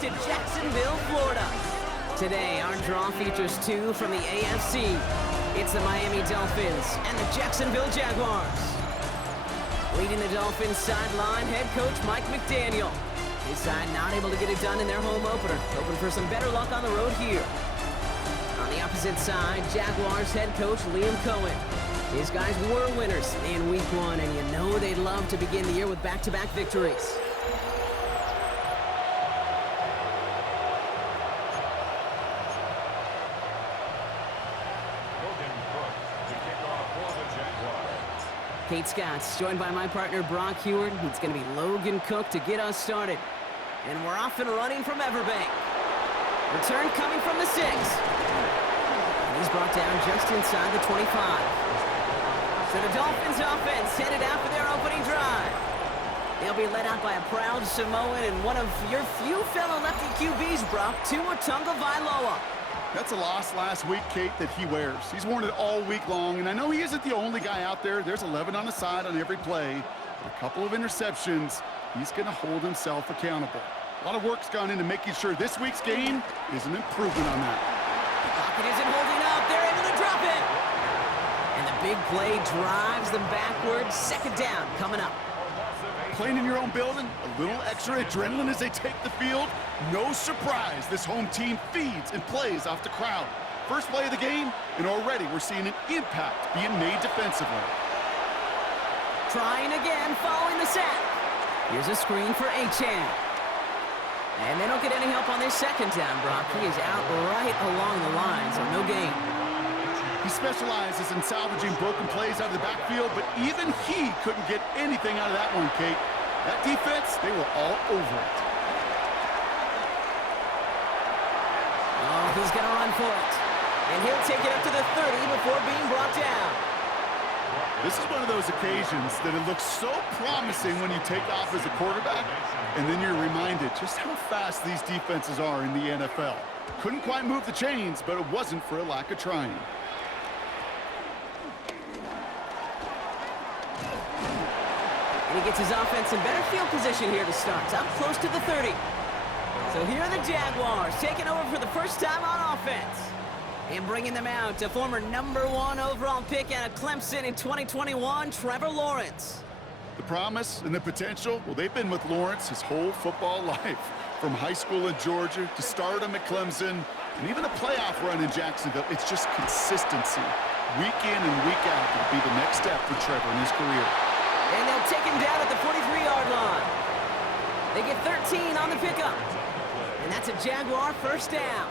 to Jacksonville, Florida. Today, our draw features two from the AFC. It's the Miami Dolphins and the Jacksonville Jaguars. Leading the Dolphins sideline, head coach Mike McDaniel. His side not able to get it done in their home opener, hoping for some better luck on the road here. On the opposite side, Jaguars head coach Liam Cohen. His guys were winners in Week 1, and you know they'd love to begin the year with back-to-back victories. Kate Scott's joined by my partner Brock Heward. It's going to be Logan Cook to get us started. And we're off and running from Everbank. Return coming from the 6. And he's brought down just inside the 25. So the Dolphins offense headed out for their opening drive. They'll be led out by a proud Samoan and one of your few fellow lefty QBs, Brock, Tua Tagovailoa. That's a loss last week, Kate, that he wears. He's worn it all week long, and I know he isn't the only guy out there. There's 11 on the side on every play. But a couple of interceptions, he's going to hold himself accountable. A lot of work's gone into making sure this week's game is an improvement on that. Pocket isn't holding up. They're able to drop it. And the big play drives them backwards. Second down coming up. Playing in your own building, a little extra adrenaline as they take the field. No surprise, this home team feeds and plays off the crowd. First play of the game, and already we're seeing an impact being made defensively. Trying again, following the sack. Here's a screen for Achane. And they don't get any help on this second down, Brock. He is out right along the line, so no gain. He specializes in salvaging broken plays out of the backfield, but even he couldn't get anything out of that one, Kate. That defense, they were all over it. Oh, he's going to run for it. And he'll take it up to the 30 before being brought down. This is one of those occasions that it looks so promising when you take off as a quarterback, and then you're reminded just how fast these defenses are in the NFL. Couldn't quite move the chains, but it wasn't for a lack of trying. And he gets his offense in better field position here to start. Up close to the 30. So here are the Jaguars taking over for the first time on offense. And bringing them out, a former #1 overall pick out of Clemson in 2021, Trevor Lawrence. The promise and the potential, well, they've been with Lawrence his whole football life. From high school in Georgia to stardom at Clemson, and even a playoff run in Jacksonville, it's just consistency. Week in and week out will be the next step for Trevor in his career. And they'll take him down at the 43-yard line. They get 13 on the pickup. And that's a Jaguar first down.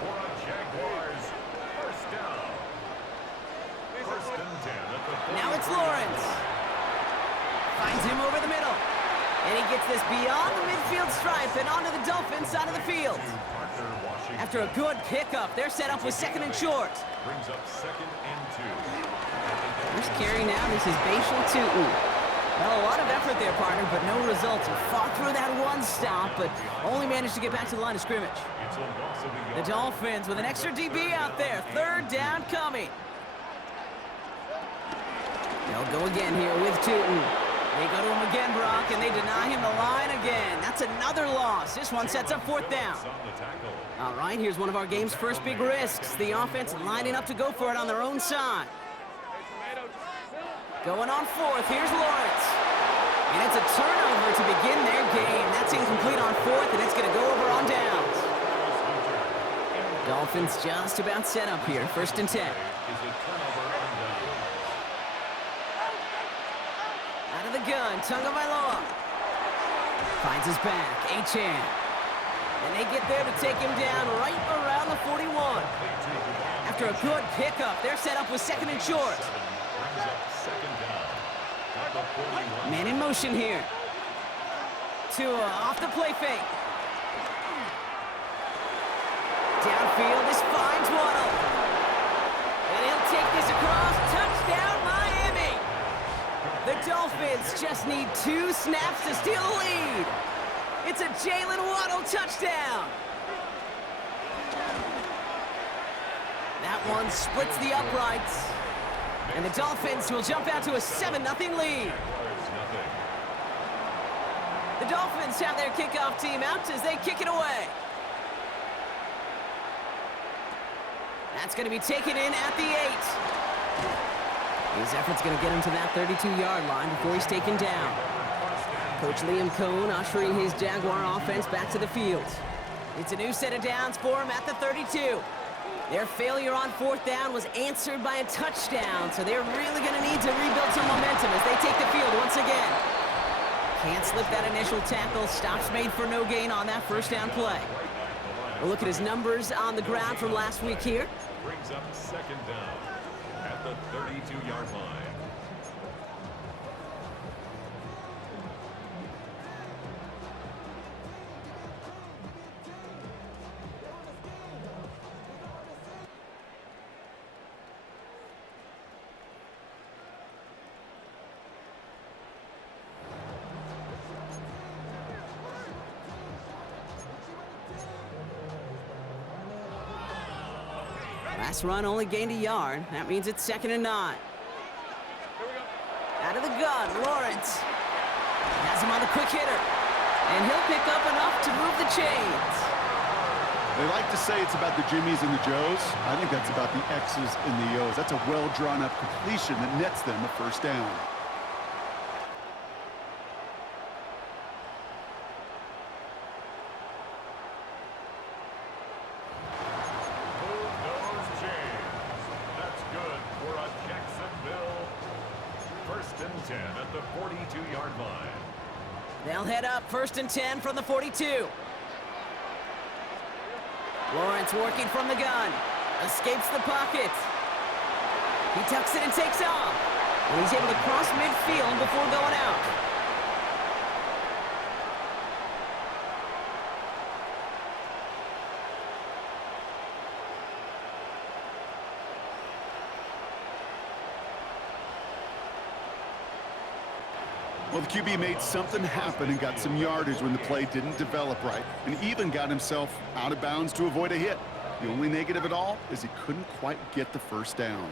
Now it's Lawrence. Finds him over the middle. And he gets this beyond the midfield stripe and onto the Dolphins side of the field. After a good pickup, they're set up with second and short. First carry now, this is Bashal Tutu. Well, a lot of effort there, partner, but no results. He fought through that one stop, but only managed to get back to the line of scrimmage. The Dolphins with an extra DB out there. Third down coming. They'll go again here with Tutu. They go to him again, Brock, and they deny him the line again. That's another loss. This one sets up fourth down. All right, here's one of our game's first big risks. The offense lining up to go for it on their own side. Going on fourth, here's Lawrence. And it's a turnover to begin their game. That's incomplete on fourth, and it's going to go over on downs. Dolphins just about set up here, first and 10. Out of the gun, Tagovailoa. Finds his back, Achane. And they get there to take him down right around the 41. After a good pickup, they're set up with second and short. Man in motion here. Tua off the play fake. Downfield, this finds Waddle. And he'll take this across. Touchdown, Miami. The Dolphins just need 2 snaps to steal the lead. It's a Jalen Waddle touchdown. That one splits the uprights. And the Dolphins will jump out to a 7-0 lead. The Dolphins have their kickoff team out as they kick it away. That's going to be taken in at the 8. His effort's going to get him to that 32-yard line before he's taken down. Coach Liam Cohn ushering his Jaguar offense back to the field. It's a new set of downs for him at the 32. Their failure on 4th down was answered by a touchdown, so they're really going to need to rebuild some momentum as they take the field once again. Can't slip that initial tackle. Stops made for no gain on that 1st down play. We'll look at his numbers on the ground from last week here. Brings up 2nd down at the 32-yard line. Last run only gained a yard. That means it's 2nd and 9. Out of the gun, Lawrence. Has him on the quick hitter. And he'll pick up enough to move the chains. They like to say it's about the Jimmies and the Joes. I think that's about the X's and the O's. That's a well-drawn-up completion that nets them a 1st down. At the 42-yard line. They'll head up 1st and 10 from the 42. Lawrence working from the gun. Escapes the pocket. He tucks it and takes off. And he's able to cross midfield before going out. Well, the QB made something happen and got some yardage when the play didn't develop right, and even got himself out of bounds to avoid a hit. The only negative at all is he couldn't quite get the 1st down.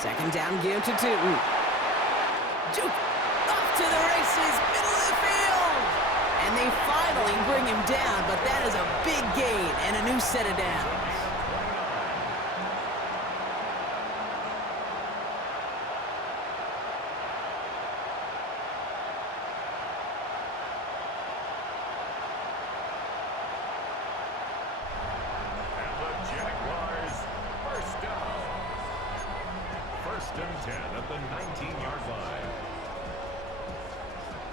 2nd down, give to Tootin. Juke off to the races, middle of the field. And they finally bring him down, but that is a big gain and a new set of downs. At the 19-yard line.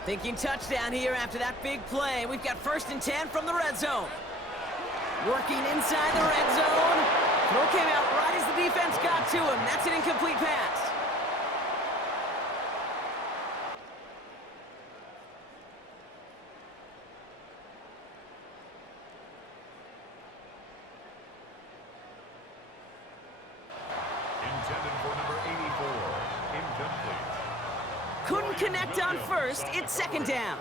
Thinking touchdown here after that big play. We've got 1st and 10 from the red zone. Working inside the red zone. Throw came out right as the defense got to him. That's an incomplete pass. Intended for number 84. Incomplete. Couldn't connect on 1st. It's 2nd down.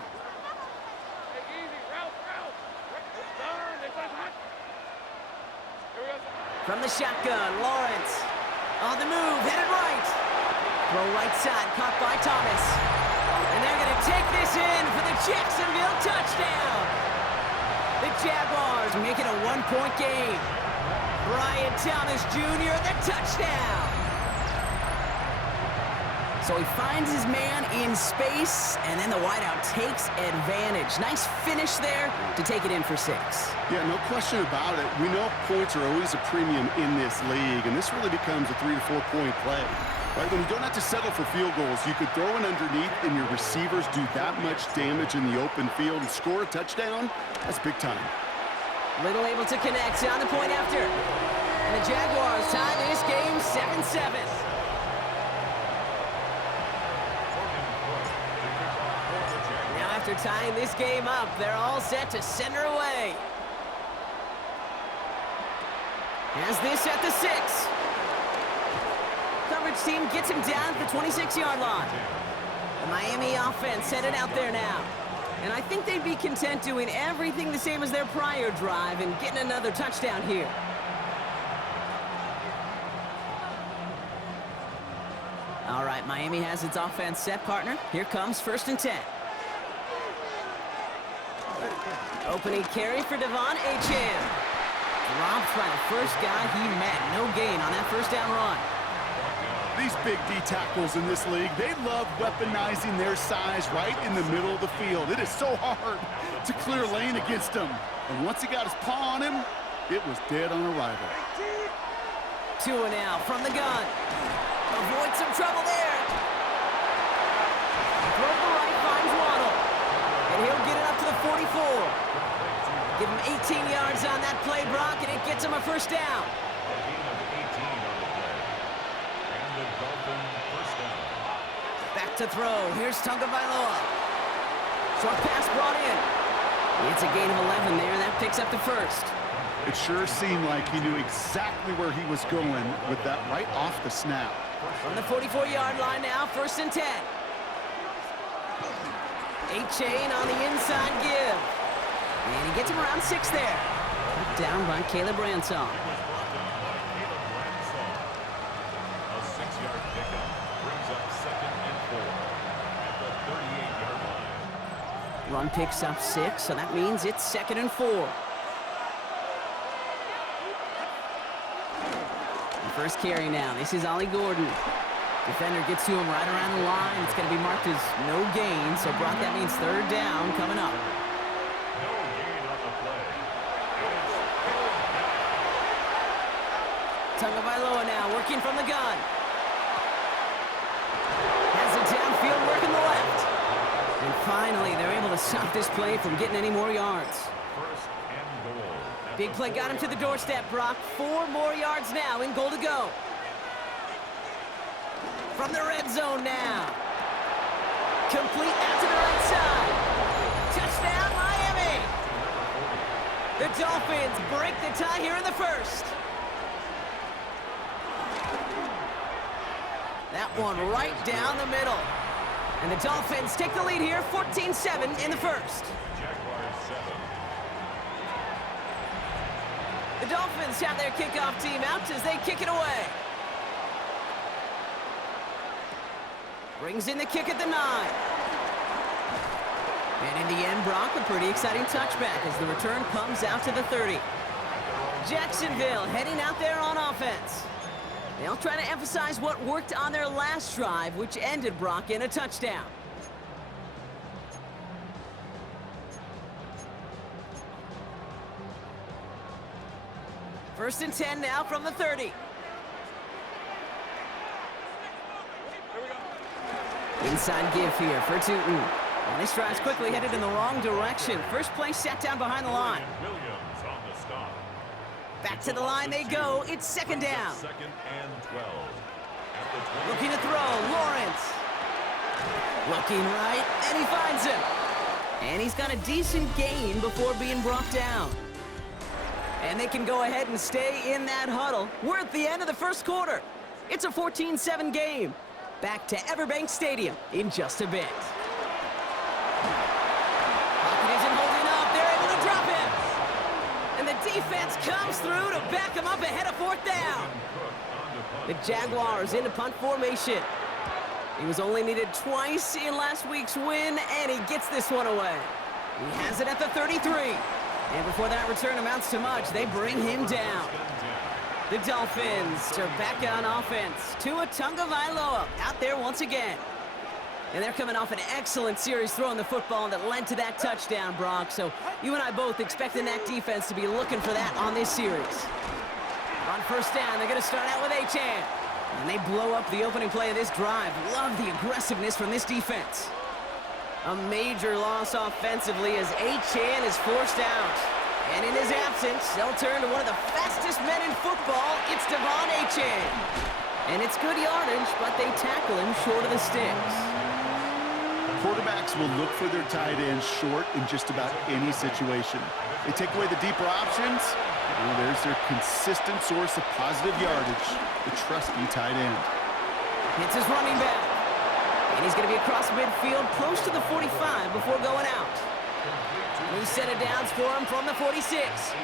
From the shotgun, Lawrence. On the move, headed right. Throw right side, caught by Thomas. And they're going to take this in for the Jacksonville touchdown. The Jaguars make it a 1-point game. Brian Thomas Jr., the touchdown. So he finds his man in space, and then the wideout takes advantage. Nice finish there to take it in for 6. Yeah, no question about it. We know points are always a premium in this league, and this really becomes a 3 to 4 point play. Right? When you don't have to settle for field goals, you could throw it underneath, and your receivers do that much damage in the open field and score a touchdown. That's big time. Little able to connect on the point after. And the Jaguars tie this game 7-7. Now after tying this game up, they're all set to send her away. Has this at the 6. Coverage team gets him down at the 26-yard line. The Miami offense headed out there now. And I think they'd be content doing everything the same as their prior drive and getting another touchdown here. All right, Miami has its offense set, partner. Here comes 1st and 10. Opening carry for Devon Achane. Dropped by the first guy he met. No gain on that first down run. These big D tackles in this league, they love weaponizing their size right in the middle of the field. It is so hard to clear lane against him. And once he got his paw on him, it was dead on arrival. 2 and out from the gun. Avoid some trouble there. Throw to the right, finds Waddle. And he'll get it up to the 44. Give him 18 yards on that play, Brock, and it gets him a first down. Back to throw. Here's Tagovailoa. Short pass brought in. It's a gain of 11 there. That picks up the first. It sure seemed like he knew exactly where he was going with that right off the snap. From the 44-yard line now, 1st and 10. A-Chain on the inside give. And he gets him around 6 there. Put down by Caleb Ransom. A 6-yard pickup brings up 2nd and 4 at the 38-yard line. Run picks up 6, so that means it's 2nd and 4. First carry now. This is Ollie Gordon. Defender gets to him right around the line. It's going to be marked as no gain. So, Brock, that means 3rd down coming up. No gain on the play. Tagovailoa now working from the gun. Has it downfield working the left. And finally, they're able to stop this play from getting any more yards. First and goal. Big play got him to the doorstep, Brock. 4 more yards now in goal to go. From the red zone now. Complete out to the right side. Touchdown, Miami. The Dolphins break the tie here in the first. That one right down the middle. And the Dolphins take the lead here, 14-7 in the first. Jaguars 7. The Dolphins have their kickoff team out as they kick it away. Brings in the kick at the 9. And in the end, Brock, a pretty exciting touchback as the return comes out to the 30. Jacksonville heading out there on offense. They'll try to emphasize what worked on their last drive, which ended, Brock, in a touchdown. First and 10 now from the 30. Inside give here for Tootin. And this drive's quickly headed in the wrong direction. First play set down behind the line. Williams on the stop. Back to the line they go. It's 2nd down. 2nd and 12. At the 20. Looking to throw. Lawrence. Looking right, and he finds him. And he's got a decent gain before being brought down. And they can go ahead and stay in that huddle. We're at the end of the first quarter. It's a 14-7 game. Back to Everbank Stadium in just a bit. Pocket isn't holding up. They're able to drop him. And the defense comes through to back him up ahead of 4th down. The Jaguars into punt formation. He was only needed twice in last week's win, and he gets this one away. He has it at the 33. And before that return amounts to much, they bring him down. The Dolphins are back on offense. Tua Tagovailoa out there once again. And they're coming off an excellent series throwing the football that led to that touchdown, Brock. So you and I both expecting that defense to be looking for that on this series. On 1st down, they're going to start out with A-Chan. And they blow up the opening play of this drive. Love the aggressiveness from this defense. A major loss offensively as A-Chan is forced out. And in his absence, they'll turn to one of the fastest men in football. It's Devon A-Chan. And it's good yardage, but they tackle him short of the sticks. Quarterbacks will look for their tight ends short in just about any situation. They take away the deeper options, and there's their consistent source of positive yardage, the trusty tight end. It's his running back. And he's going to be across midfield close to the 45 before going out. New set of downs for him from the 46. First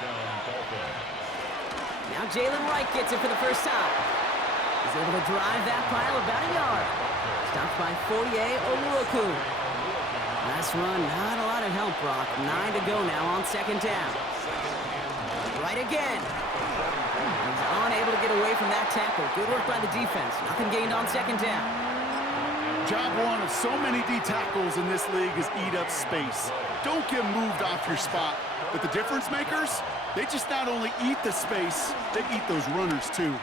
down, Dolphins. Now Jalen Wright gets it for the first time. He's able to drive that pile about a yard. Stopped by Foye Oluokun. Last run, not a lot of help, Brock. 9 to go now on 2nd down. right again. He's unable to get away from that tackle. Good work by the defense. Nothing gained on second down. Job one of so many D tackles in this league is eat up space. Don't get moved off your spot. But the difference makers, they just not only eat the space, they eat those runners too.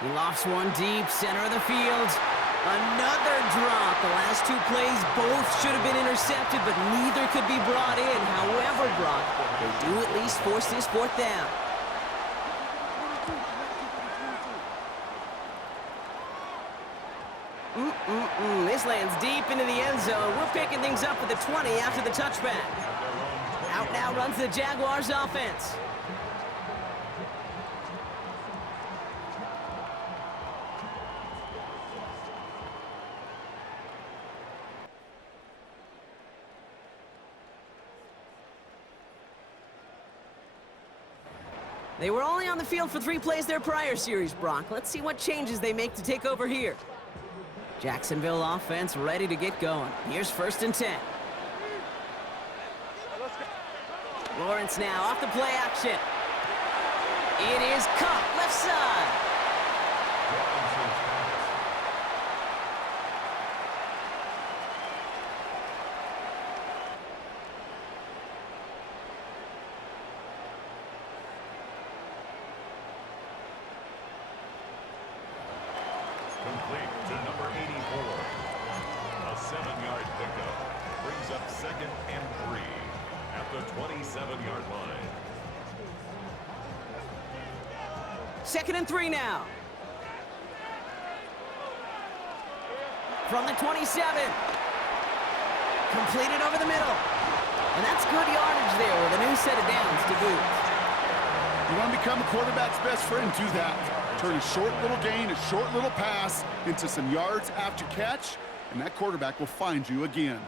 He lofts one deep, center of the field. Another drop. The last two plays both should have been intercepted, but neither could be brought in. However, Brock, they do at least force this fourth down. This lands deep into the end zone. We're picking things up at the 20 after the touchback. Out now runs the Jaguars offense. They were only on the field for 3 plays their prior series, Brock. Let's see what changes they make to take over here. Jacksonville offense ready to get going. Here's 1st and 10. Lawrence now off the play action. It is caught left side. Complete to number 84. A 7-yard pickup brings up 2nd and 3 at the 27-yard line. 2nd and 3 now. From the 27. Completed over the middle. And that's good yardage there with a new set of downs to boot. You want to become a quarterback's best friend, do that. Turn a short little gain, a short little pass into some yards after catch, and that quarterback will find you again.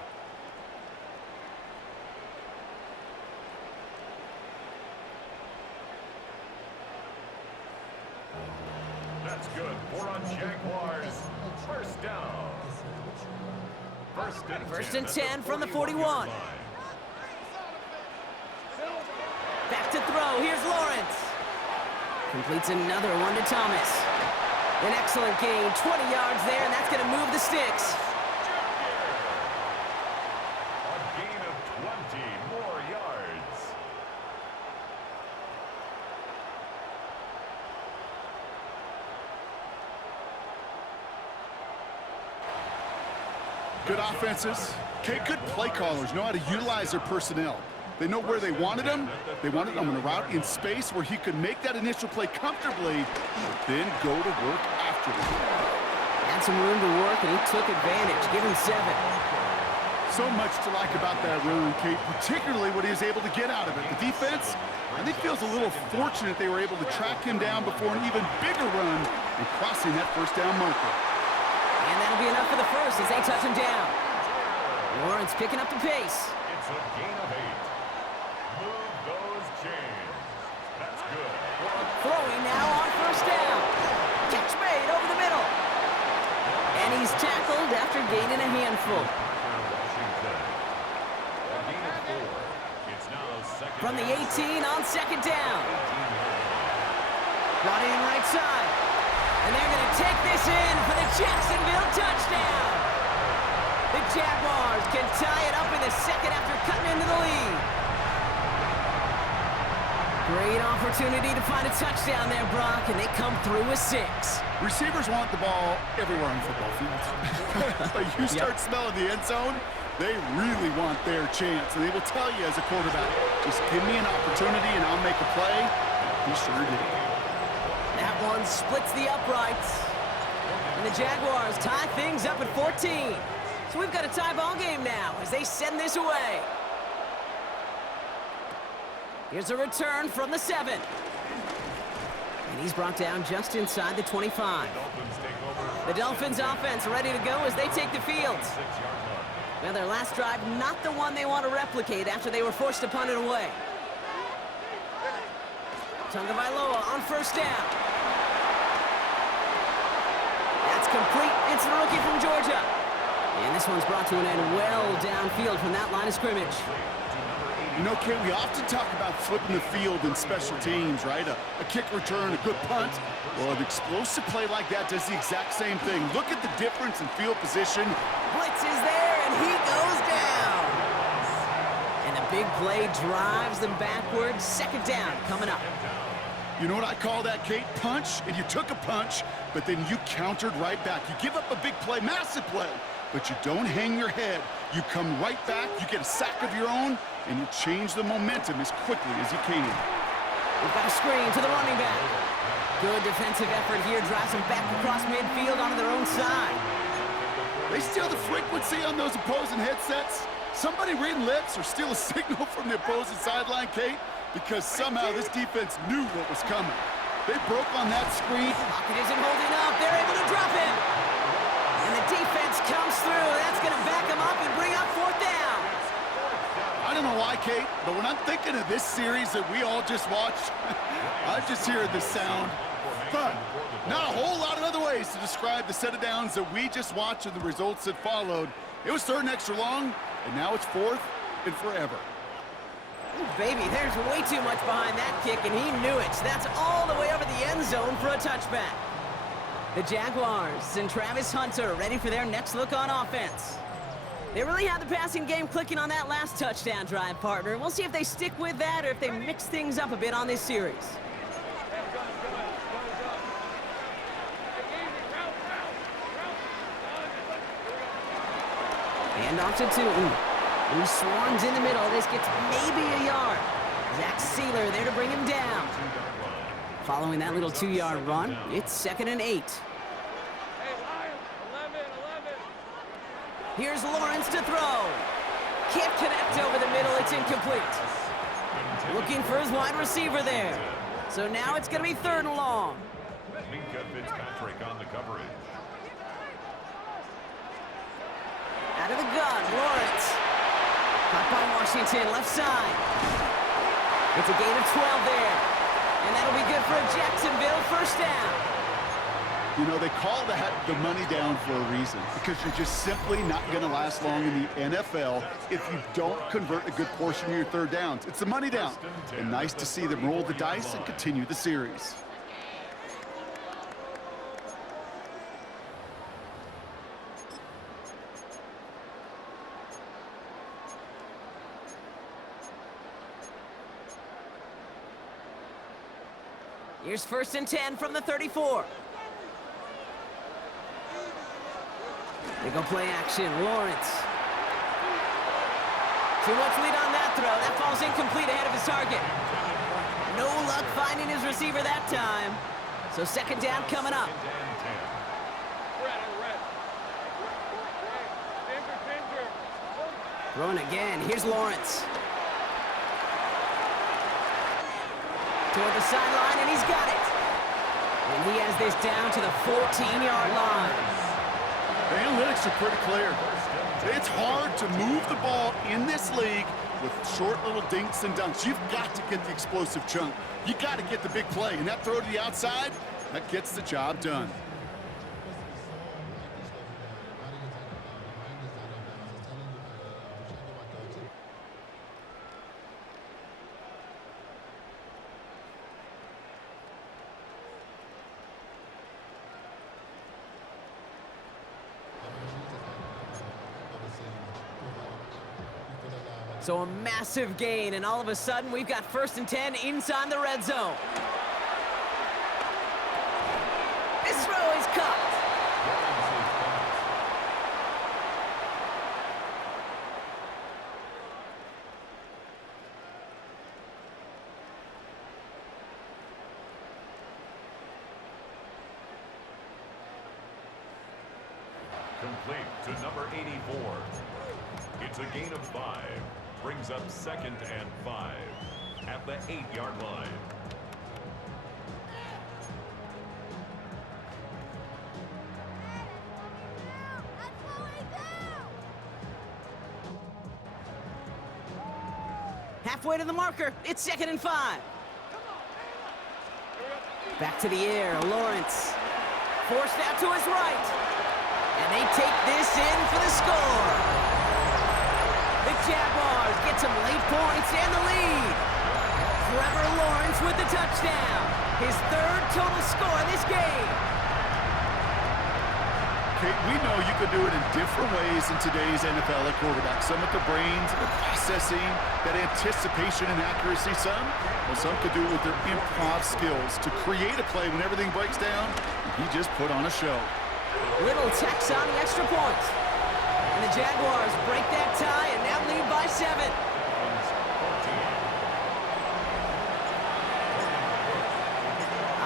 That's good for a Jaguars. 1st down. 1st and 10 from the 41. Back to throw. Here's Lawrence. Completes another one to Thomas. An excellent gain, 20 yards there, and that's going to move the sticks. A gain of 20 more yards. Good offenses, good play callers know how to utilize their personnel. They know where they wanted him. They wanted him on a route in space where he could make that initial play comfortably, but then go to work afterward. Had some room to work, and he took advantage. Give him 7. So much to like about that run, Kate, particularly what he was able to get out of it. The defense, I think, feels a little fortunate they were able to track him down before an even bigger run and crossing that 1st down marker. And that'll be enough for the first as they touch him down. Lawrence picking up the pace. It's a gain of 8. Move those chains. That's good. Throwing now on 1st down. Catch made over the middle. And he's tackled after gaining a handful. A gain of 4. It's now 2nd From the 18 on 2nd down. Brought in right side. And they're going to take this in for the Jacksonville touchdown. The Jaguars can tie it up in the 2nd after cutting into the lead. Great opportunity to find a touchdown there, Brock, and they come through with 6. Receivers want the ball everywhere on football fields. But you start smelling the end zone, they really want their chance. And they will tell you as a quarterback, just give me an opportunity and I'll make a play. He sure did. That one splits the uprights. And the Jaguars tie things up at 14. So we've got a tie ball game now as they send this away. Here's a return from the 7. And he's brought down just inside the 25. The Dolphins offense ready to go as they take the field. Now their last drive, not the one they want to replicate after they were forced to punt it away. Tagovailoa on 1st down. That's complete. It's the rookie from Georgia. And this one's brought to an end well downfield from that line of scrimmage. You know, Kate, we often talk about flipping the field in special teams, right? A kick return, a good punt. Well, an explosive play like that does the exact same thing. Look at the difference in field position. Blitz is there, and he goes down. And the big play drives them backwards. Second down coming up. You know what I call that, Kate? Punch, and you took a punch, but then you countered right back. You give up a big play, massive play, but you don't hang your head. You come right back, you get a sack of your own, and you change the momentum as quickly as you can. We've got a screen to the running back. Good defensive effort here, drives them back across midfield onto their own side. They steal the frequency on those opposing headsets. Somebody reading lips or steal a signal from the opposing sideline, Kate, because somehow this defense knew what was coming. They broke on that screen. Pocket isn't holding up. They're able to drop him. And the defense comes through. That's going to back him up and bring up fourth down. I don't know why, Kate, but when I'm thinking of this series that we all just watched, I just hear the sound thud. Not a whole lot of other ways to describe the set of downs that we just watched and the results that followed. It was third and extra long, and now it's fourth and forever. Ooh, baby, there's way too much behind that kick, and he knew it. That's all the way over the end zone for a touchback. The Jaguars and Travis Hunter ready for their next look on offense. They really had the passing game clicking on that last touchdown drive, partner. We'll see if they stick with that or if they mix things up a bit on this series. And off to Tootin, who swarms in the middle. This gets maybe a yard. Zach Sealer there to bring him down. Following that little 2-yard run, it's 2nd and 8. Here's Lawrence to throw. Can't connect over the middle. It's incomplete. Looking for his wide receiver there. So now it's going to be 3rd and long. Fitzpatrick on the coverage. Out of the gun, Lawrence. Caught by Washington, left side. It's a gain of 12 there. And that'll be good for a Jacksonville first down. You know, they call that the money down for a reason, because you're just simply not going to last long in the NFL if you don't convert a good portion of your third downs. It's the money down. And nice to see them roll the dice and continue the series. Here's 1st and 10 from the 34. They go play action. Lawrence. Too much lead on that throw. That falls incomplete ahead of his target. No luck finding his receiver that time. So 2nd down coming up. Throwing again. Here's Lawrence. Toward the sideline, and he's got it. And he has this down to the 14-yard line. The analytics are pretty clear. It's hard to move the ball in this league with short little dinks and dunks. You've got to get the explosive chunk. You got to get the big play. And that throw to the outside, that gets the job done. So a massive gain, and all of a sudden, we've got 1st and 10 inside the red zone. This throw is caught. Complete to number 84. It's a gain of 5. Brings up 2nd and 5 at the 8-yard line. Halfway to the marker. It's 2nd and 5. Back to the air. Lawrence. Forced out to his right. And they take this in for the score. The Jaguars get some late points and the lead. Trevor Lawrence with the touchdown. His third total score this game. Kate, we know you can do it in different ways in today's NFL at quarterback. Some with the brains, the processing, that anticipation and accuracy. Some could do it with their improv skills to create a play when everything breaks down. He just put on a show. Little tacks on the extra point. And the Jaguars break that tie and now lead by 7.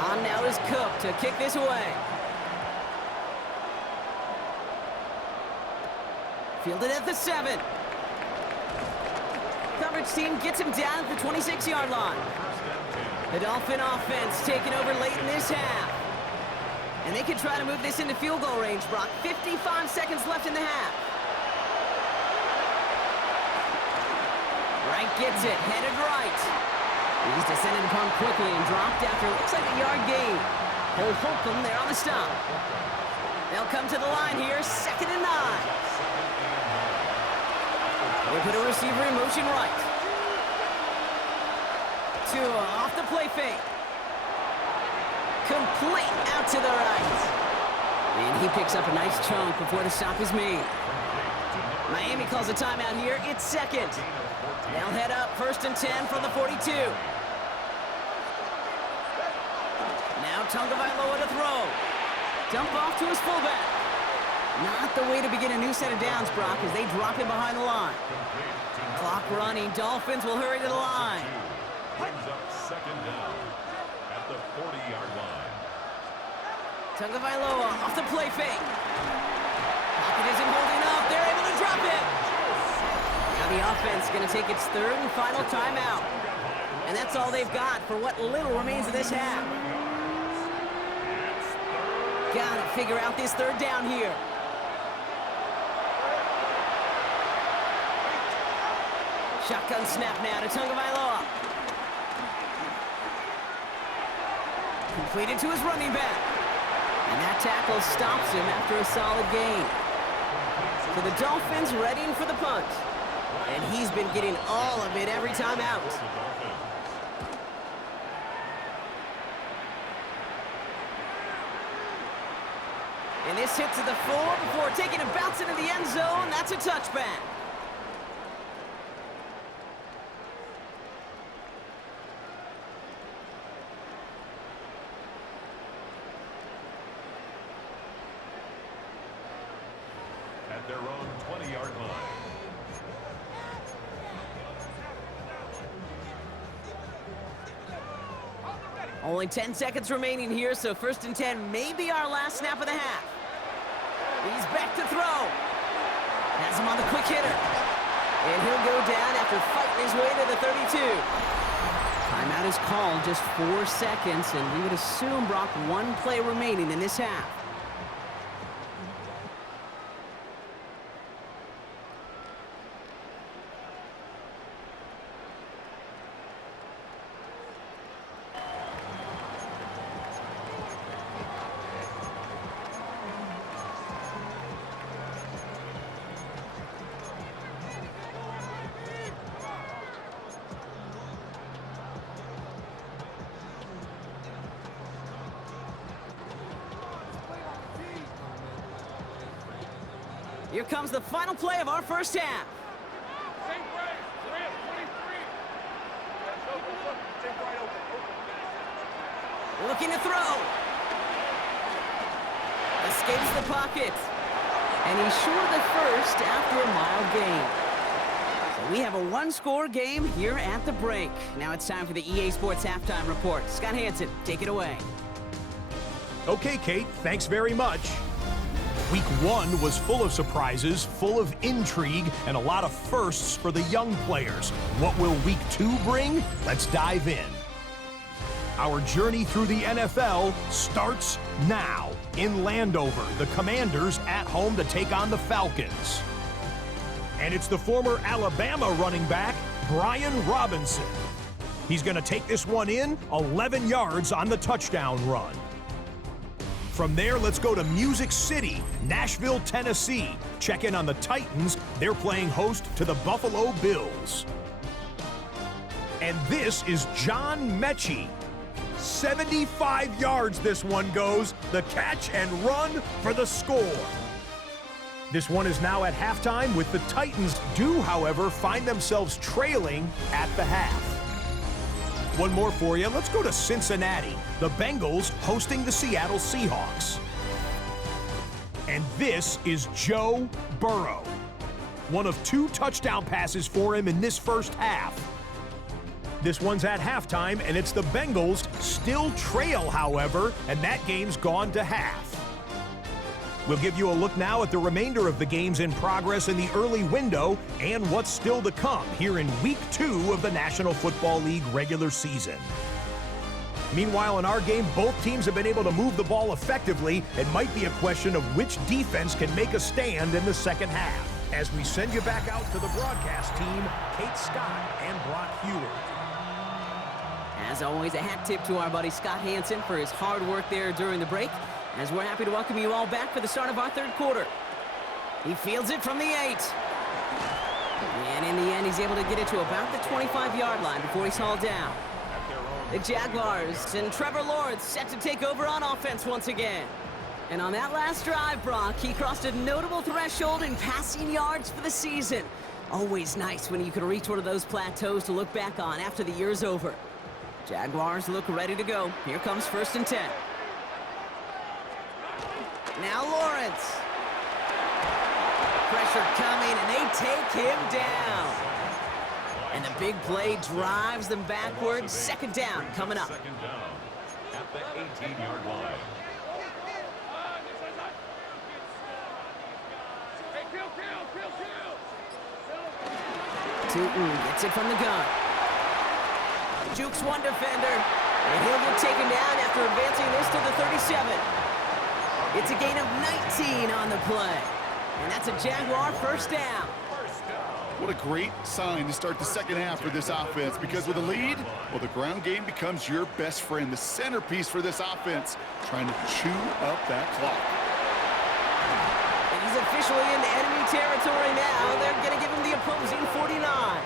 On now is Cook to kick this away. Fielded at the 7. Coverage team gets him down at the 26-yard line. The Dolphin offense taking over late in this half. And they can try to move this into field goal range, Brock. 55 seconds left in the half. Wright gets it, headed right. He's descended upon quickly and dropped after looks like a yard gain. Holcomb there on the stop. They'll come to the line here, 2nd and 9. They put a receiver in motion right. Tua off the play fake. Complete out to the right. And he picks up a nice chunk before the stop is made. Miami calls a timeout here. It's 2nd. They'll head up 1st and 10 from the 42. Now Tagovailoa to throw. Dump off to his fullback. Not the way to begin a new set of downs, Brock, as they drop him behind the line. Clock running. Dolphins will hurry to the line. Brings up 2nd down at the 40-yard line. Tagovailoa off the play fake. Pocket isn't holding up. They're able to drop it. Now the offense going to take its 3rd and final timeout. And that's all they've got for what little remains of this half. Got to figure out this 3rd down here. Shotgun snap now to Tagovailoa. Completed to his running back. And that tackle stops him after a solid gain. So the Dolphins readying for the punt. And he's been getting all of it every time out. And this hit to the 4 before taking a bounce into the end zone. That's a touchback. At their own 20-yard line. Only 10 seconds remaining here, so 1st and 10 may be our last snap of the half. He's back to throw. Has him on the quick hitter. And he'll go down after fighting his way to the 32. Timeout is called, just 4 seconds, and we would assume, Brock, 1 play remaining in this half. Here comes the final play of our first half. Looking to throw. Escapes the pocket. And he's short of the first after a mild gain. So we have a 1-score game here at the break. Now it's time for the EA Sports Halftime Report. Scott Hansen, take it away. Okay, Kate, thanks very much. Week 1 was full of surprises, full of intrigue, and a lot of firsts for the young players. What will Week 2 bring? Let's dive in. Our journey through the NFL starts now. In Landover, the Commanders at home to take on the Falcons. And it's the former Alabama running back, Brian Robinson. He's going to take this one in 11 yards on the touchdown run. From there, let's go to Music City, Nashville, Tennessee. Check in on the Titans. They're playing host to the Buffalo Bills. And this is John Mechie. 75 yards this one goes. The catch and run for the score. This one is now at halftime, with the Titans do, however, find themselves trailing at the half. One more for you. Let's go to Cincinnati. The Bengals hosting the Seattle Seahawks. And this is Joe Burrow. One of 2 touchdown passes for him in this first half. This one's at halftime, and it's the Bengals still trail, however, and that game's gone to half. We'll give you a look now at the remainder of the games in progress in the early window and what's still to come here in Week 2 of the National Football League regular season. Meanwhile, in our game, both teams have been able to move the ball effectively. It might be a question of which defense can make a stand in the second half. As we send you back out to the broadcast team, Kate Scott and Brock Heward. As always, a hat tip to our buddy Scott Hansen for his hard work there during the break, as we're happy to welcome you all back for the start of our third quarter. He fields it from the 8. And in the end, he's able to get it to about the 25-yard line before he's hauled down. The Jaguars and Trevor Lawrence set to take over on offense once again. And on that last drive, Brock, he crossed a notable threshold in passing yards for the season. Always nice when you can reach one of those plateaus to look back on after the year's over. Jaguars look ready to go. Here comes 1st and 10. Now Lawrence. Pressure coming, and they take him down. And the big play drives them backwards. 2nd down coming up. 2nd down at the 18-yard line. Tootin gets it from the gun. Jukes one defender, and he'll get taken down after advancing this to the 37. It's a gain of 19 on the play, and that's a Jaguar 1st down. What a great sign to start the second half for this offense, because with a lead, well, the ground game becomes your best friend, the centerpiece for this offense, trying to chew up that clock. And he's officially into enemy territory now. They're going to give him the opposing 49.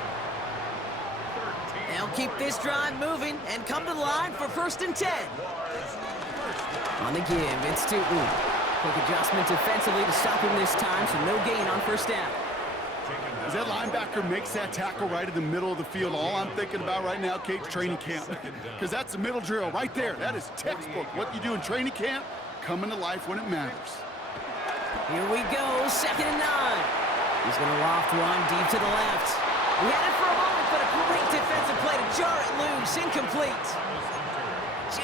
They'll keep this drive moving and come to the line for 1st and 10. On the give, it's Tootin. Quick adjustment defensively to stop him this time, so no gain on 1st down. As that linebacker makes that tackle right in the middle of the field, all I'm thinking about right now, Kate, training camp. Because that's the middle drill right there. That is textbook. What you do in training camp, coming to life when it matters. Here we go, 2nd and 9. He's going to loft one deep to the left. He had it for a moment, but a great defensive play to jar it loose. Incomplete.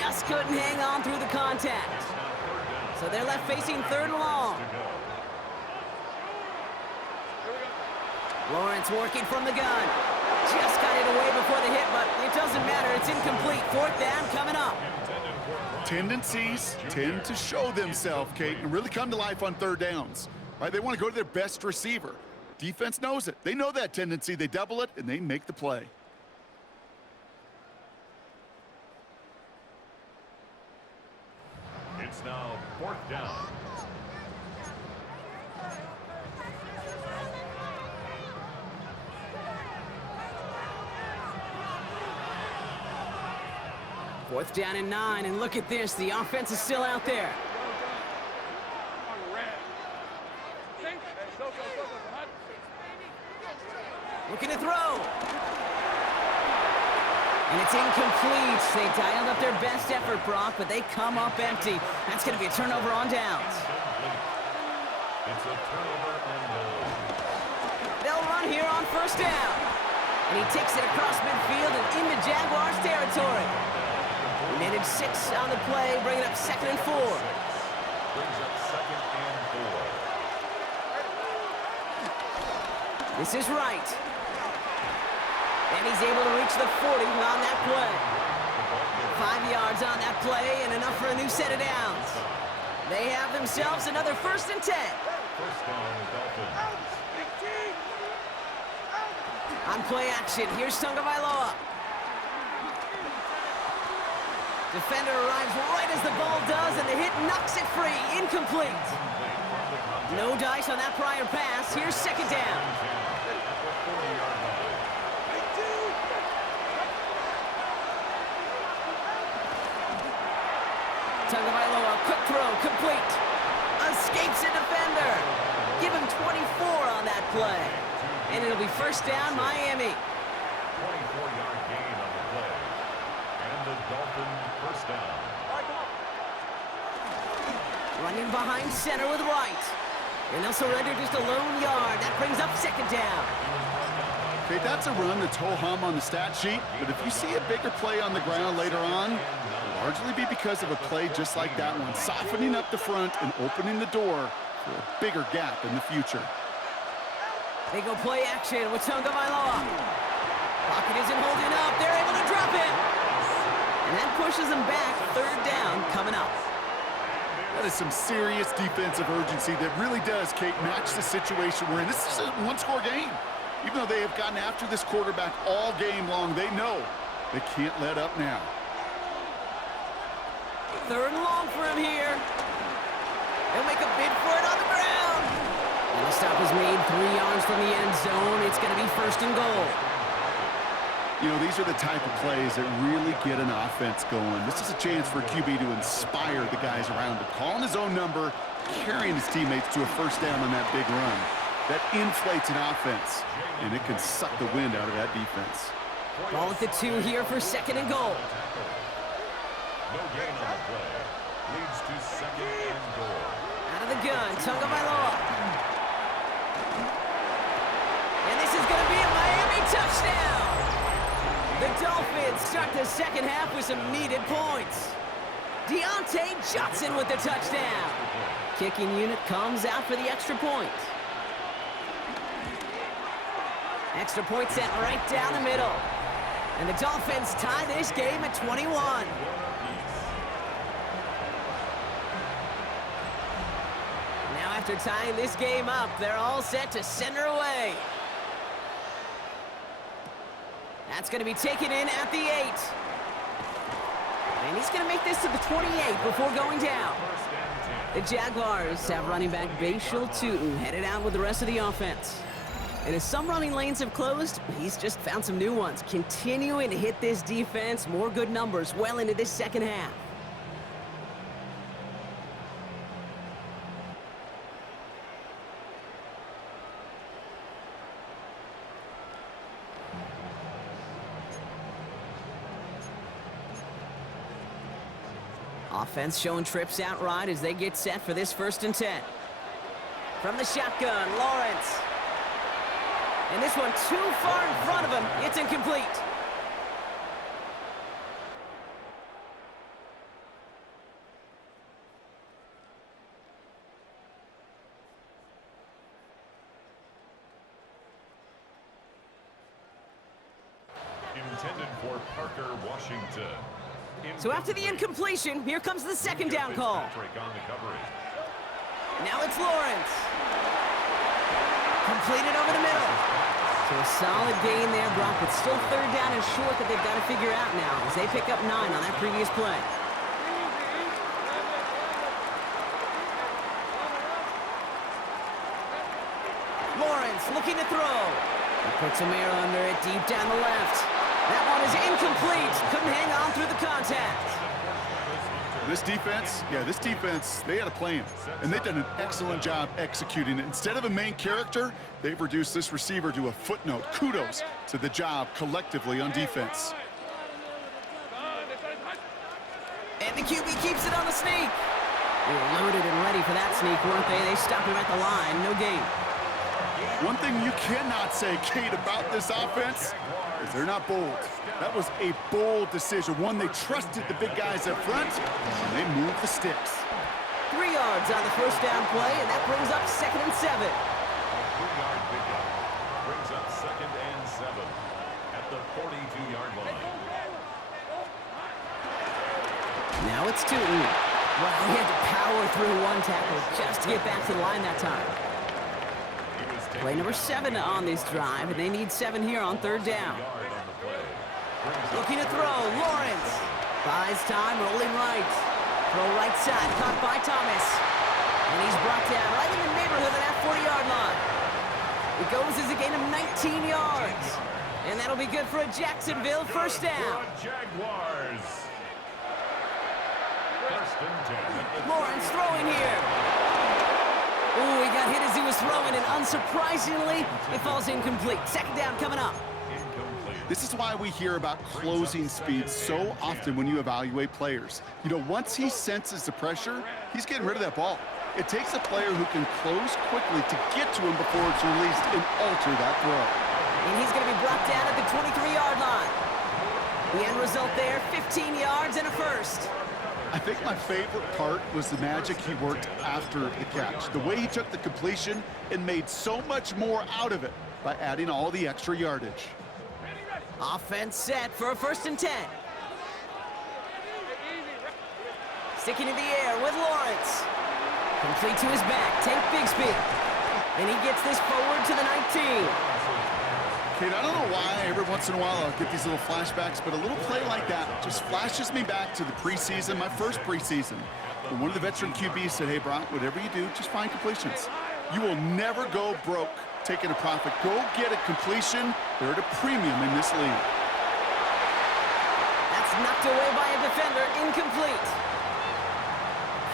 Just couldn't hang on through the contact. So they're left facing 3rd and long. Lawrence working from the gun. Just got it away before the hit, but it doesn't matter. It's incomplete. 4th down coming up. Tendencies tend to show themselves, Kate, and really come to life on 3rd downs. Right? They want to go to their best receiver. Defense knows it. They know that tendency. They double it, and they make the play. It's now 4th down. Fourth down and 9, and look at this. The offense is still out there. Looking to throw. And it's incomplete. They dialed up their best effort, Brock, but they come up empty. That's going to be a turnover on downs. It's a turnover on downs. They'll run here on 1st down. And he takes it across midfield and into Jaguars territory. He managed 6 on the play, bringing up 2nd and 4. Brings up 2nd and 4. This is right. And he's able to reach the 40 on that play. 5 yards on that play and enough for a new set of downs. They have themselves another 1st and 10. 1st down, Dolphins. On play action, here's Tagovailoa. Defender arrives right as the ball does, and the hit knocks it free. Incomplete. No dice on that prior pass. Here's second down. Tagovailoa, quick throw, complete. Escapes a defender. Give him 24 on that play. And it'll be first down, Miami. 24-yard gain on the play. And the Dolphin first down. Running behind center with Wright. And they'll surrender just a lone yard. That brings up second down. Okay, that's a run that's ho-hum on the stat sheet, but if you see a bigger play on the ground later on, it'll largely be because of a play just like that one, softening up the front and opening the door for a bigger gap in the future. They go play action with Tagovailoa. Pocket isn't holding up. They're able to drop it. And that pushes them back. Third down coming up. That is some serious defensive urgency that really does, Kate, match the situation we're in. This is a one-score game. Even though they have gotten after this quarterback all game long, they know they can't let up now. Third and long for him here. They'll make a bid for it on the ground. And the stop is made 3 yards from the end zone. It's going to be first and goal. You know, these are the type of plays that really get an offense going. This is a chance for a QB to inspire the guys around him. Calling his own number, carrying his teammates to a first down on that big run. That inflates an offense, and it can suck the wind out of that defense. Ball at the 2 here for second and goal. No gain on the play. Leads to second and goal. Out of the gun, Tagovailoa. And this is going to be a Miami touchdown. The Dolphins start the second half with some needed points. Deontay Johnson with the touchdown. Kicking unit comes out for the extra point. Extra point set right down the middle. And the Dolphins tie this game at 21. Now after tying this game up, they're all set to send her away. That's going to be taken in at the 8. And he's going to make this to the 28 before going down. The Jaguars have running back Bashal Tutin headed out with the rest of the offense. And as some running lanes have closed, he's just found some new ones, continuing to hit this defense. More good numbers well into this second half. Offense showing trips out right as they get set for this 1st and 10. From the shotgun, Lawrence. And this one too far in front of him. It's incomplete. Intended for Parker Washington. So after the incompletion, here comes the second down call. Now it's Lawrence. Completed over the middle. So a solid gain there, Brock, but still third down and short that they've got to figure out now as they pick up 9 on that previous play. Lawrence looking to throw. He puts a mirror under it deep down the left. That one is incomplete. Couldn't hang on through the contact. This defense, they had a plan, and they've done an excellent job executing it. Instead of a main character, they've reduced this receiver to a footnote. Kudos to the job collectively on defense. And the QB keeps it on the sneak. They were loaded and ready for that sneak, weren't they? They stopped him at the line. No gain. One thing you cannot say, Kate, about this offense is they're not bold. That was a bold decision, one they trusted the big guys up front, and they moved the sticks. 3 yards on the first down play, and that brings up 2nd and 7. A 3-yard pickup brings up 2nd and 7 at the 42-yard line. Now it's Tutin. Wow, he had to power through one tackle just to get back to the line that time. Play number 7 on this drive, and they need 7 here on 3rd down. Looking to throw, Lawrence. Buys time, rolling right. Throw right side, caught by Thomas. And he's brought down right in the neighborhood of that 40-yard line. It goes as a gain of 19 yards. And that'll be good for a Jacksonville first down. Jaguars. First and 10. Lawrence throwing here. Ooh, he got hit as he was throwing, and unsurprisingly, it falls incomplete. Second down coming up. This is why we hear about closing speed so often when you evaluate players. You know, once he senses the pressure, he's getting rid of that ball. It takes a player who can close quickly to get to him before it's released and alter that throw. And he's going to be brought down at the 23-yard line. The end result there, 15 yards and a first. I think my favorite part was the magic he worked after the catch. The way he took the completion and made so much more out of it by adding all the extra yardage. Offense set for a first and 10. Sticking in the air with Lawrence. Complete to his back, Tank Bigsby. And he gets this forward to the 19. Kate, I don't know why every once in a while I'll get these little flashbacks, but a little play like that just flashes me back to the preseason, my first preseason. When one of the veteran QBs said, hey, Brock, whatever you do, just find completions. You will never go broke taking a profit. Go get a completion. They're at a premium in this league. That's knocked away by a defender, incomplete.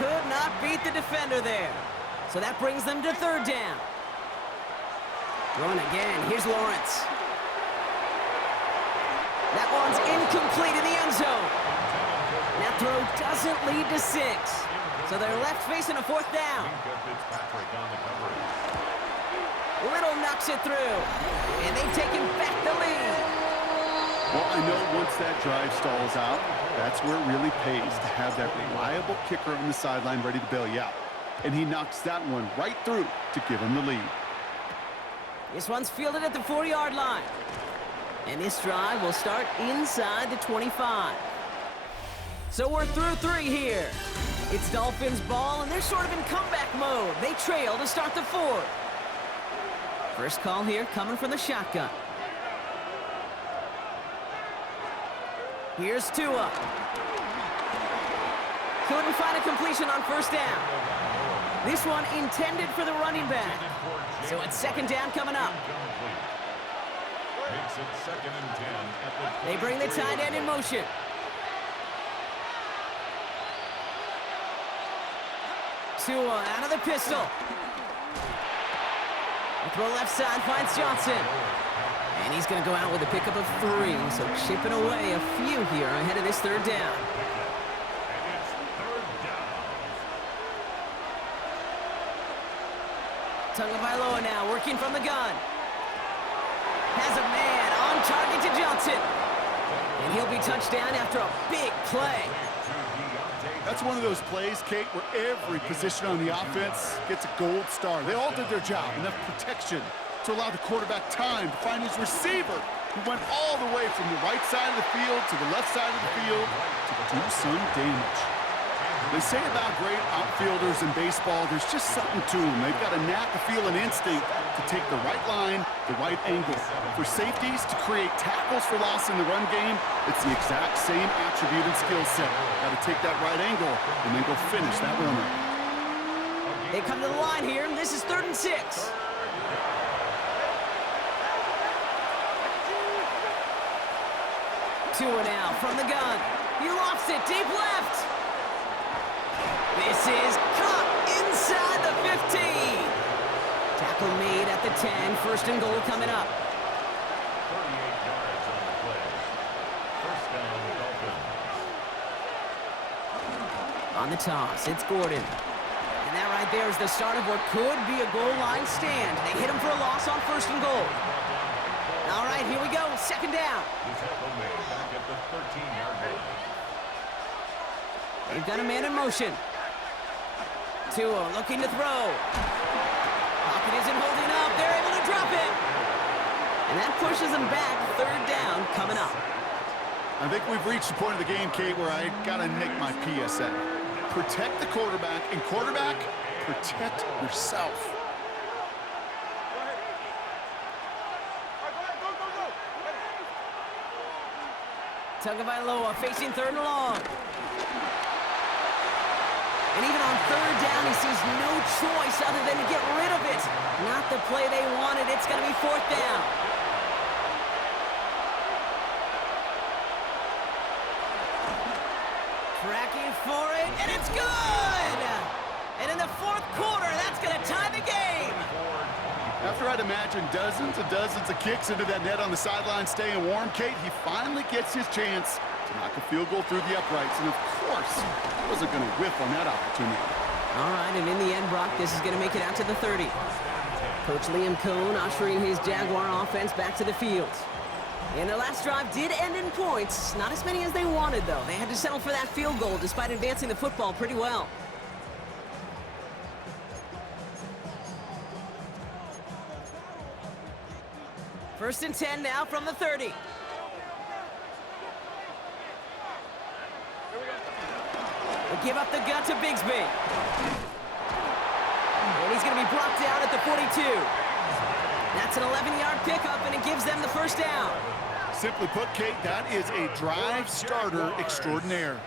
Could not beat the defender there. So that brings them to third down. Throwing again, here's Lawrence. That one's incomplete in the end zone. That throw doesn't lead to 6. So they're left facing a fourth down. Little knocks it through, and they've taken back the lead. Well, I know once that drive stalls out, that's where it really pays to have that reliable kicker on the sideline ready to bail you out. And he knocks that one right through to give him the lead. This one's fielded at the 40-yard line. And this drive will start inside the 25. So we're through 3 here. It's Dolphins ball, and they're sort of in comeback mode. They trail to start the 4th. First call here coming from the shotgun. Here's Tua. Couldn't find a completion on first down. This one intended for the running back. So it's second down coming up. Makes it second and 10 at the They bring the tight end in motion. Tua out of the pistol. The throw left side finds Johnson. And he's going to go out with a pickup of 3. So chipping away a few here ahead of this third down. Tagovailoa now working from the gun. Has a man on target to Johnson. And he'll be touched down after a big play. That's one of those plays, Kate, where every position on the offense gets a gold star. They all did their job. Enough protection to allow the quarterback time to find his receiver, who went all the way from the right side of the field to the left side of the field to do some damage. They say about great outfielders in baseball, there's just something to them. They've got a knack, a feel, an instinct to take the right line, the right angle. For safeties to create tackles for loss in the run game, it's the exact same attribute and skill set. Got to take that right angle and then go finish that runner. They come to the line here, and this is 3rd and 6. Tua now from the gun. He lofts it deep left. This is caught inside the 15. Tackle made at the 10. First and goal coming up. 38 yards on the play. First down, Dolphins. On the toss, it's Gordon. And that right there is the start of what could be a goal line stand. They hit him for a loss on first and goal. All right, here we go. Second down. The tackle made back at the 13-yard line. They've got a man in motion. Tua looking to throw. Pocket isn't holding up. They're able to drop it. And that pushes them back. Third down coming up. I think we've reached the point of the game, Kate, where I got to make my PSA. Protect the quarterback, and quarterback, protect yourself. Tagovailoa facing 3rd and long. And even on 3rd down, he sees no choice other than to get rid of it. Not the play they wanted. It's going to be 4th down. Tracking for it, and it's good! And in the 4th quarter, that's going to tie the game. After I'd imagine dozens and dozens of kicks into that net on the sideline staying warm, Kate, he finally gets his chance to knock a field goal through the uprights. And of course, he wasn't going to whiff on that opportunity. All right, and in the end, Brock, this is going to make it out to the 30. Coach Liam Cohn ushering his Jaguar offense back to the field. And their last drive did end in points. Not as many as they wanted, though. They had to settle for that field goal despite advancing the football pretty well. First and 10 now from the 30. They give up the gut to Bigsby. And he's going to be brought down at the 42. That's an 11-yard pickup, and it gives them the first down. Simply put, Kate, that is a drive starter extraordinaire.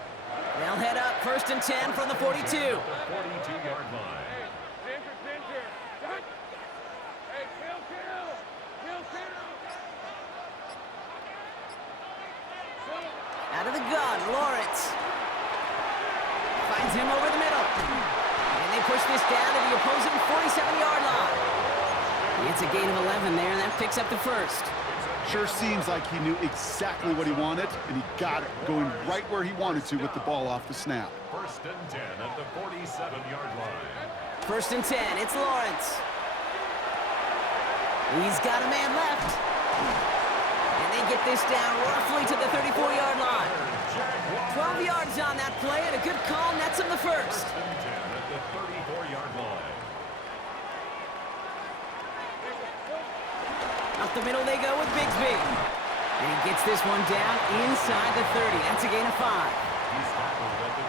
They'll head up first and 10 from the 42. 42-yard line. Out of the gun, Lawrence. Finds him over the middle. And they push this down to the opposing 47-yard line. It's a gain of 11 there, and that picks up the first. Sure seems like he knew exactly what he wanted, and he got it, going right where he wanted to with the ball off the snap. First and 10 at the 47-yard line. First and 10, it's Lawrence. He's got a man left. And they get this down roughly to the 34-yard line. 12 yards on that play, and a good call nets him the first. First and 10 at the 34-yard line. Up the middle they go with Bigsby. And he gets this one down inside the 30. That's a gain of 5. He's tackled at the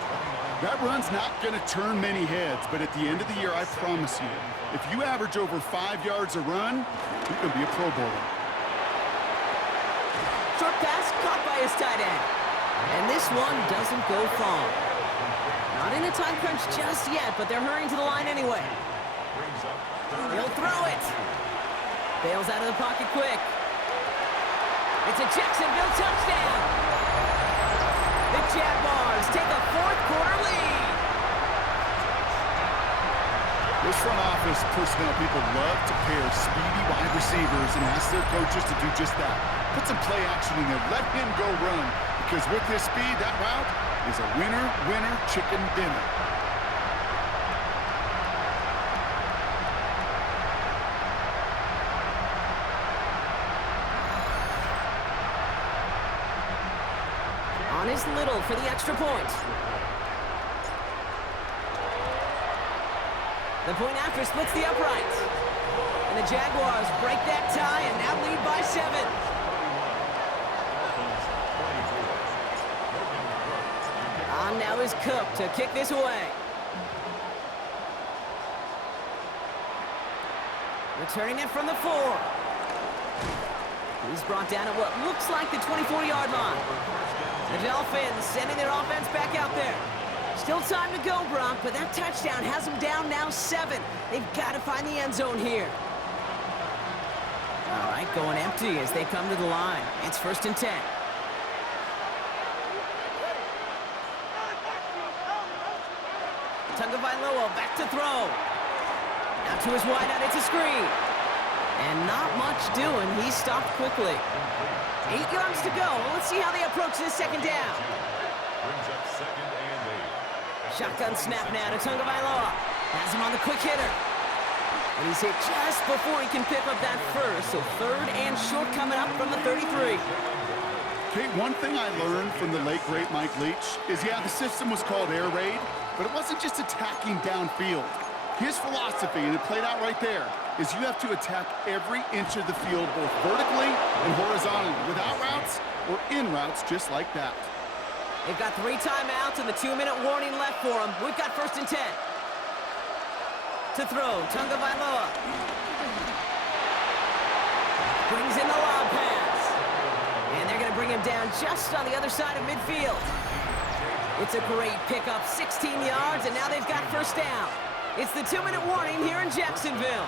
29. That run's not going to turn many heads, but at the end of the year, I promise you, if you average over 5 yards a run, you're going to be a Pro Bowler. Short pass caught by his tight end. And this one doesn't go far. Not in a time crunch just yet, but they're hurrying to the line anyway. He'll throw it. Bails out of the pocket quick. It's a Jacksonville touchdown. The Jaguars take a 4th quarter lead. This front office personnel people love to pair speedy wide receivers and ask their coaches to do just that. Put some play action in there. Let him go run. Because with his speed, that route is a winner, winner, chicken dinner. On is Little for the extra point. The point after splits the uprights. And the Jaguars break that tie and now lead by 7. On now is Cook to kick this away. Returning it from the 4. He's brought down at what looks like the 24-yard line. The Dolphins sending their offense back out there. Still time to go, Brock, but that touchdown has them down now 7. They've got to find the end zone here. All right, going empty as they come to the line. It's first and 10. Tagovailoa back to throw. Now to his wideout, it's a screen. And not much doing. He stopped quickly. 8 yards to go. Let's see how they approach this second down. Brings up second and 8. Shotgun snap now to Tagovailoa. Has him on the quick hitter. And he's hit just before he can pick up that first. So 3rd and short coming up from the 33. Okay, one thing I learned from the late, great Mike Leach is, yeah, the system was called air raid, but it wasn't just attacking downfield. His philosophy, and it played out right there, is you have to attack every inch of the field, both vertically and horizontally, without routes or in routes just like that. They've got 3 timeouts and the 2-minute warning left for them. We've got first and 10. To throw, Tagovailoa. Brings in the lob pass. And they're going to bring him down just on the other side of midfield. It's a great pickup, 16 yards, and now they've got first down. It's the 2-minute warning here in Jacksonville.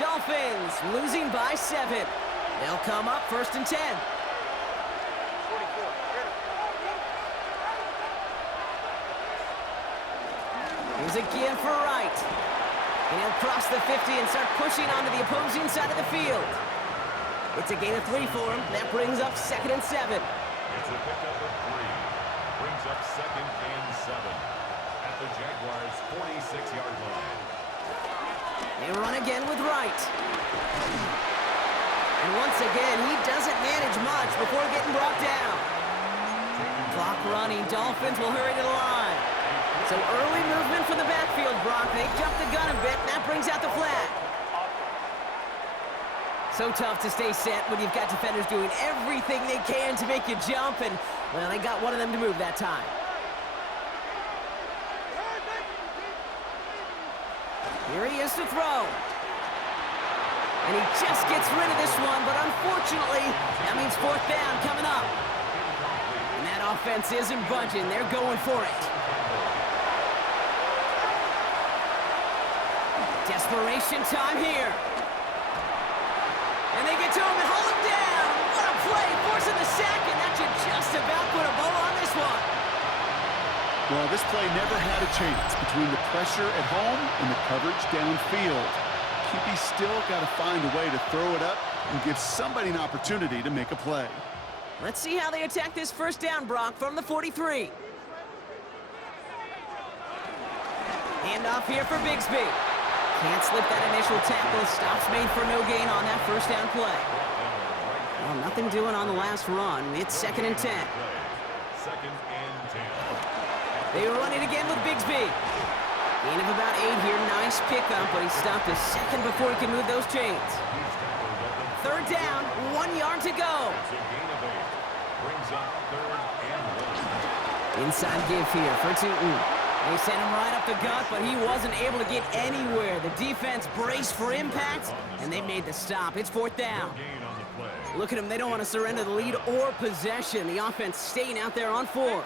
Dolphins losing by 7. They'll come up 1st and 10. Here's a give for Wright. And he'll cross the 50 and start pushing onto the opposing side of the field. It's a gain of 3 for him. That brings up 2nd and 7. It's a pickup of 3. Brings up 2nd and 7 at the Jaguars' 46-yard line. They run again with Wright. And once again, he doesn't manage much before getting brought down. Clock running. Dolphins will hurry to the line. So early movement from the backfield, Brock. They jump the gun a bit, and that brings out the flag. So tough to stay set when you've got defenders doing everything they can to make you jump, and, well, they got one of them to move that time. Here he is to throw. And he just gets rid of this one, but unfortunately, that means 4th down coming up. And that offense isn't budging. They're going for it. Desperation time here. And they get to him and hold him down. What a play, forcing the sack, and that should just about put a bow on this one. Well, this play never had a chance between the pressure at home and the coverage downfield. QB's still got to find a way to throw it up and give somebody an opportunity to make a play. Let's see how they attack this first down, Brock, from the 43. Handoff here for Bigsby. Can't slip that initial tackle. Stops made for no gain on that first down play. Well, nothing doing on the last run. It's 2nd and 10. 2nd and 10. They run it again with Bigsby. Gain of about 8 here. Nice pickup, but he stopped a second before he can move those chains. 3rd down, 1 yard to go. It's a gain of 8. Brings up 3rd and 1. Inside give here for Tootin. They sent him right up the gut, but he wasn't able to get anywhere. The defense braced for impact, and they made the stop. It's 4th down. Gain on the play. Look at them. They don't want to surrender the lead or possession. The offense staying out there on 4.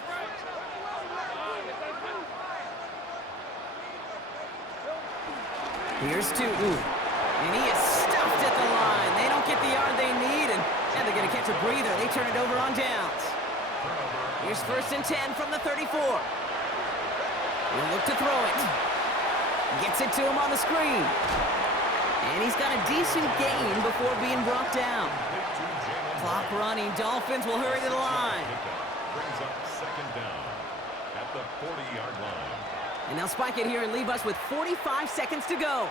Here's Tootin. And he is stuffed at the line. They don't get the yard they need, and now they're going to catch a breather. They turn it over on downs. Here's 1st and 10 from the 34. He'll look to throw it. Gets it to him on the screen. And he's got a decent gain before being brought down. Clock running. Dolphins will hurry to the line. Brings up 2nd down at the 40-yard line. And they'll spike it here and leave us with 45 seconds to go.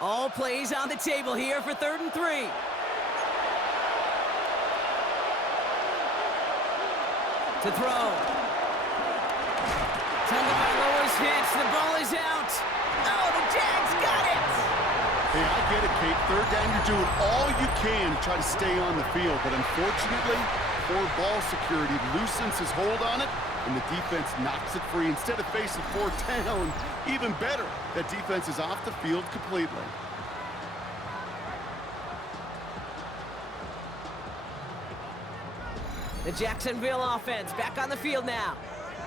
All plays on the table here for 3rd and 3. To throw. Tagovailoa's hits. The ball is out. Oh, the Jags got it! Hey, I get it, Kate. 3rd down, you're doing all you can to try to stay on the field, but unfortunately, poor ball security loosens his hold on it, and the defense knocks it free. Instead of facing 4th down, even better, that defense is off the field completely. The Jacksonville offense back on the field now.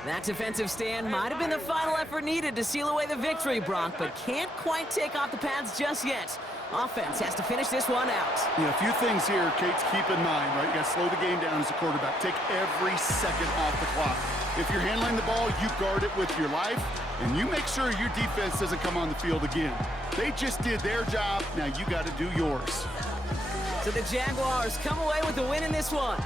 That defensive stand might have been the final effort needed to seal away the victory, Brock, but can't quite take off the pads just yet. Offense has to finish this one out. Yeah, a few things here, Kate, to keep in mind, right? You got to slow the game down as a quarterback. Take every second off the clock. If you're handling the ball, you guard it with your life, and you make sure your defense doesn't come on the field again. They just did their job. Now you got to do yours. So the Jaguars come away with the win in this one.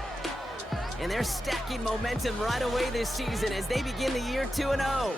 And they're stacking momentum right away this season as they begin the year 2-0.